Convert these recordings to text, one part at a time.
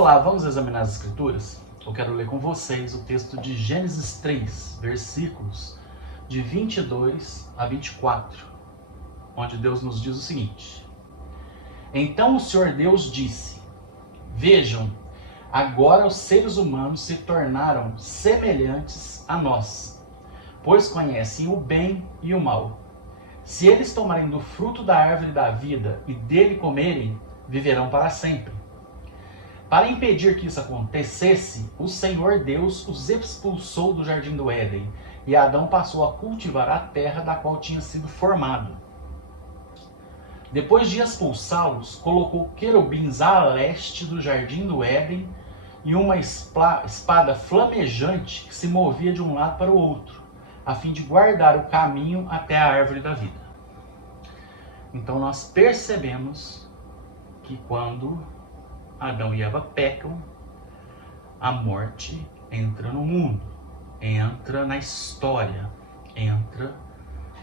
Olá, vamos examinar as Escrituras? Eu quero ler com vocês o texto de Gênesis 3, versículos de 22 a 24, onde Deus nos diz o seguinte: Então o Senhor Deus disse: Vejam, agora os seres humanos se tornaram semelhantes a nós, pois conhecem o bem e o mal. Se eles tomarem do fruto da árvore da vida e dele comerem, viverão para sempre. Para impedir que isso acontecesse, o Senhor Deus os expulsou do jardim do Éden, e Adão passou a cultivar a terra da qual tinha sido formado. Depois de expulsá-los, colocou querubins a leste do jardim do Éden e uma espada flamejante que se movia de um lado para o outro, a fim de guardar o caminho até a árvore da vida. Então nós percebemos que quando Adão e Eva pecam, a morte entra no mundo, entra na história, entra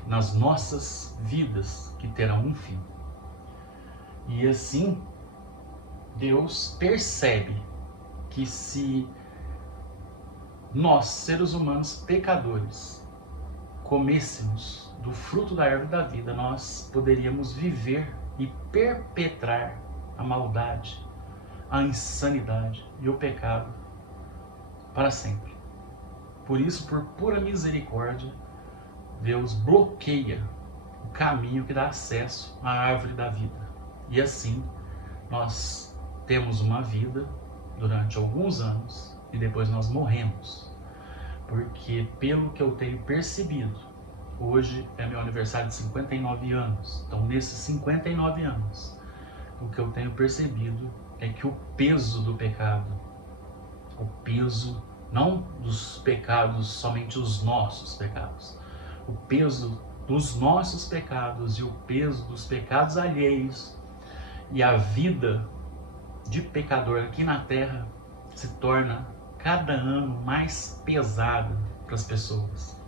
nas nossas vidas que terão um fim. E assim, Deus percebe que se nós, seres humanos pecadores, comêssemos do fruto da árvore da vida, nós poderíamos viver e perpetrar a maldade, a insanidade e o pecado para sempre. Por isso, por pura misericórdia, Deus bloqueia o caminho que dá acesso à árvore da vida. E assim, nós temos uma vida durante alguns anos e depois nós morremos. Porque, pelo que eu tenho percebido, hoje é meu aniversário de 59 anos. Então, nesses 59 anos, o que eu tenho percebido é que o peso do pecado, o peso não dos pecados, somente os nossos pecados, o peso dos nossos pecados e o peso dos pecados alheios e a vida de pecador aqui na terra se torna cada ano mais pesada para as pessoas.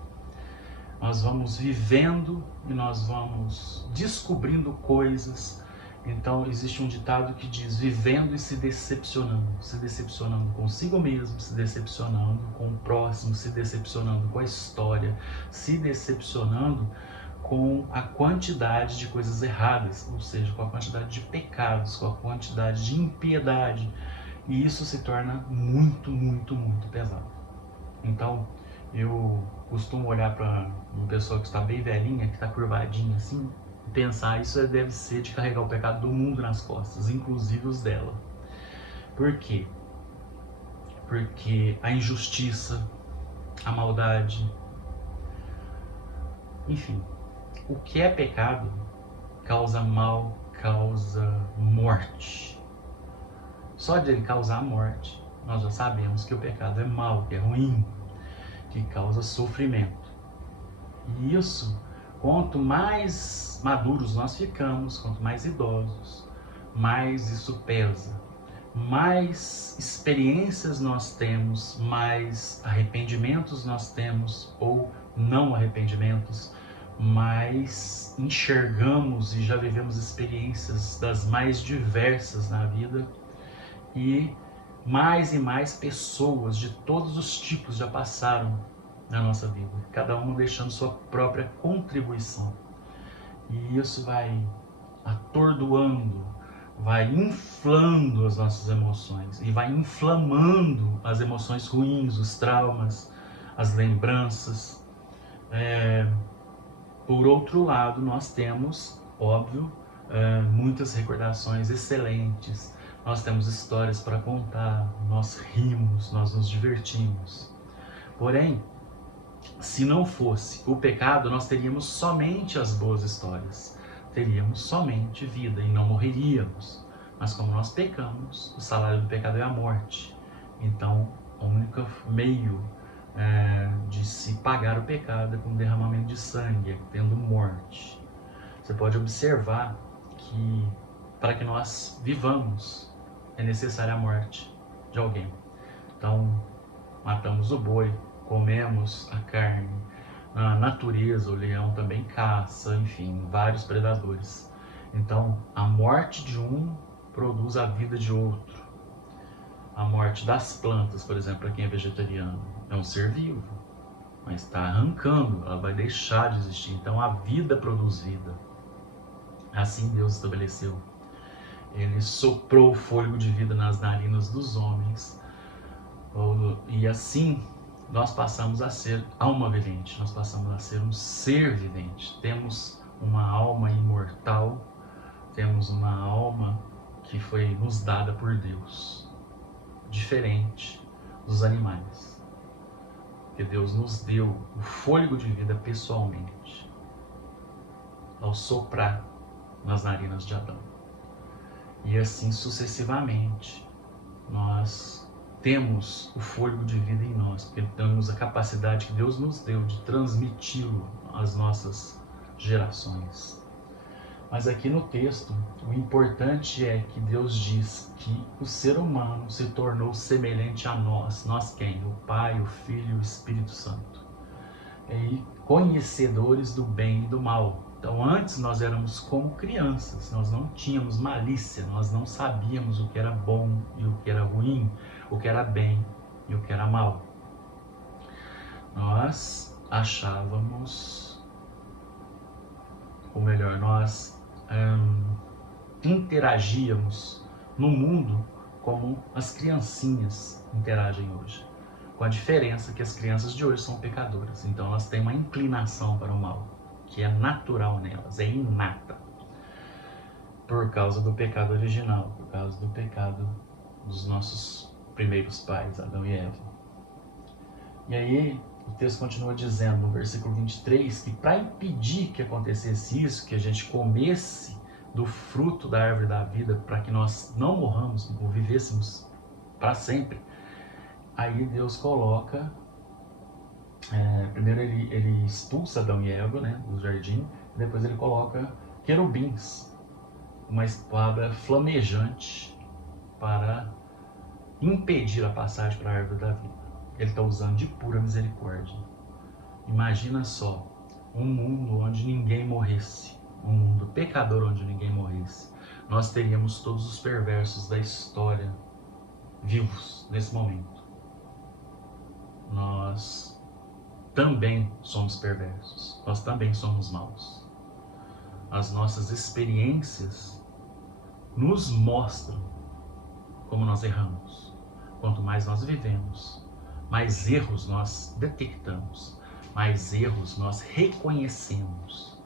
Nós vamos vivendo e nós vamos descobrindo coisas. Então existe um ditado que diz: vivendo e se decepcionando consigo mesmo, se decepcionando com o próximo, se decepcionando com a história, se decepcionando com a quantidade de coisas erradas, ou seja, com a quantidade de pecados, com a quantidade de impiedade. E isso se torna muito, muito, muito pesado. Então, eu costumo olhar para uma pessoa que está bem velhinha, que está curvadinha assim, e pensar: isso deve ser de carregar o pecado do mundo nas costas, inclusive os dela. Por quê? Porque a injustiça, a maldade, enfim, o que é pecado causa mal, causa morte. Só de ele causar morte, nós já sabemos que o pecado é mau, que é ruim, que causa sofrimento. E isso, quanto mais maduros nós ficamos, quanto mais idosos, mais isso pesa. Mais experiências nós temos, mais arrependimentos nós temos, ou não arrependimentos, mais enxergamos e já vivemos experiências das mais diversas na vida. E mais pessoas de todos os tipos já passaram na nossa vida, cada uma deixando sua própria contribuição. E isso vai atordoando, vai inflando as nossas emoções e vai inflamando as emoções ruins, os traumas, as lembranças. Por outro lado, nós temos, óbvio, muitas recordações excelentes. Nós temos histórias para contar, nós rimos, nós nos divertimos. Porém, se não fosse o pecado, nós teríamos somente as boas histórias. Teríamos somente vida e não morreríamos. Mas como nós pecamos, o salário do pecado é a morte. Então, o único meio de se pagar o pecado é com derramamento de sangue, tendo morte. Você pode observar que para que nós vivamos, é necessária a morte de alguém. Então, matamos o boi, comemos a carne. Na natureza, o leão também caça, enfim, vários predadores. Então, a morte de um produz a vida de outro. A morte das plantas, por exemplo, para quem é vegetariano, é um ser vivo, mas está arrancando, ela vai deixar de existir. Então a vida produz vida. Assim Deus estabeleceu. Ele soprou o fôlego de vida nas narinas dos homens. E assim nós passamos a ser alma vivente, nós passamos a ser um ser vivente. Temos uma alma imortal, temos uma alma que foi nos dada por Deus, diferente dos animais. Porque Deus nos deu o fôlego de vida pessoalmente, ao soprar nas narinas de Adão. E assim sucessivamente, nós temos o fôlego de vida em nós, porque temos a capacidade que Deus nos deu de transmiti-lo às nossas gerações. Mas aqui no texto, o importante é que Deus diz que o ser humano se tornou semelhante a nós. Nós quem? O Pai, o Filho e o Espírito Santo. E conhecedores do bem e do mal. Então antes nós éramos como crianças, nós não tínhamos malícia, nós não sabíamos o que era bom e o que era ruim, o que era bem e o que era mal. Nós achávamos, ou melhor, nós interagíamos no mundo como as criancinhas interagem hoje. Com a diferença que as crianças de hoje são pecadoras, então elas têm uma inclinação para o mal, que é natural nelas, é inata, por causa do pecado original, por causa do pecado dos nossos primeiros pais, Adão e Eva. E aí o texto continua dizendo no versículo 23 que para impedir que acontecesse isso, que a gente comesse do fruto da árvore da vida, para que nós não morramos ou vivêssemos para sempre, aí Deus coloca, primeiro ele expulsa Adão e Eva, né, do jardim, e depois ele coloca querubins, uma espada flamejante para impedir a passagem para a árvore da vida. Ele está usando de pura misericórdia. Imagina só, um mundo onde ninguém morresse, um mundo pecador onde ninguém morresse. Nós teríamos todos os perversos da história vivos nesse momento. Nós também somos perversos, nós também somos maus. As nossas experiências nos mostram como nós erramos. Quanto mais nós vivemos, mais erros nós detectamos, mais erros nós reconhecemos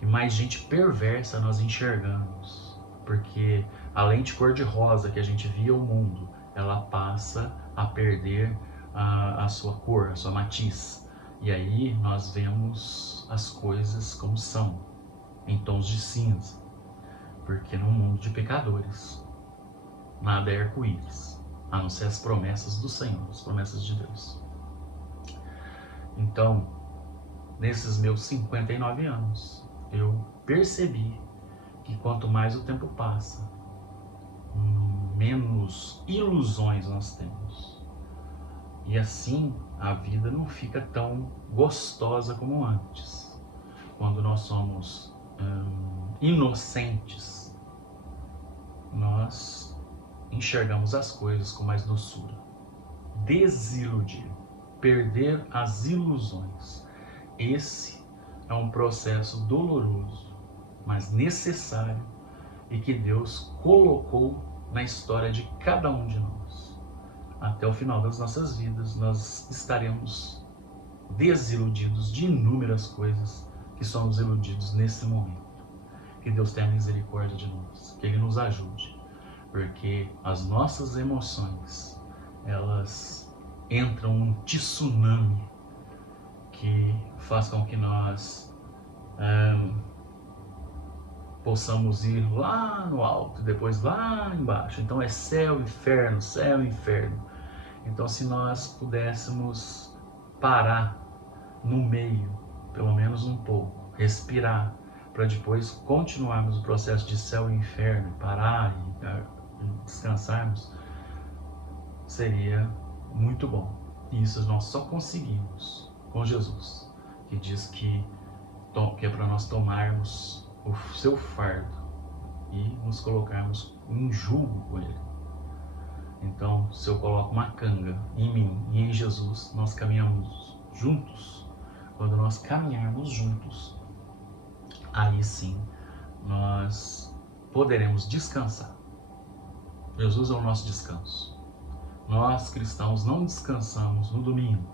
e mais gente perversa nós enxergamos, porque a lente cor-de-rosa que a gente via o mundo, ela passa a perder a sua cor, a sua matiz, e aí nós vemos as coisas como são, em tons de cinza, porque no mundo de pecadores nada é arco-íris, a não ser as promessas do Senhor, as promessas de Deus. Então, nesses meus 59 anos, eu percebi que quanto mais o tempo passa, menos ilusões nós temos. E assim, a vida não fica tão gostosa como antes. Quando nós somos inocentes, nós enxergamos as coisas com mais doçura. Desiludir, perder as ilusões. Esse é um processo doloroso, mas necessário, e que Deus colocou na história de cada um de nós. Até o final das nossas vidas, nós estaremos desiludidos de inúmeras coisas que somos iludidos nesse momento. Que Deus tenha misericórdia de nós, que Ele nos ajude, porque as nossas emoções, elas entram num tsunami que faz com que nós possamos ir lá no alto e depois lá embaixo. Então é céu, inferno, céu, inferno. Então se nós pudéssemos parar no meio, pelo menos um pouco, respirar, para depois continuarmos o processo de céu e inferno, parar e descansarmos, seria muito bom. E isso nós só conseguimos com Jesus, que diz que é para nós tomarmos o seu fardo e nos colocarmos em jugo com Ele. Então, se eu coloco uma canga em mim e em Jesus, nós caminhamos juntos. Quando nós caminharmos juntos, aí sim nós poderemos descansar. Jesus é o nosso descanso. Nós cristãos não descansamos no domingo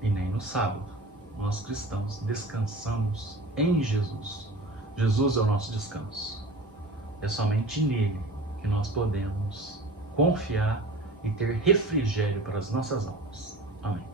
e nem no sábado. Nós cristãos descansamos em Jesus. Jesus é o nosso descanso. É somente nele que nós podemos confiar e ter refrigério para as nossas almas. Amém.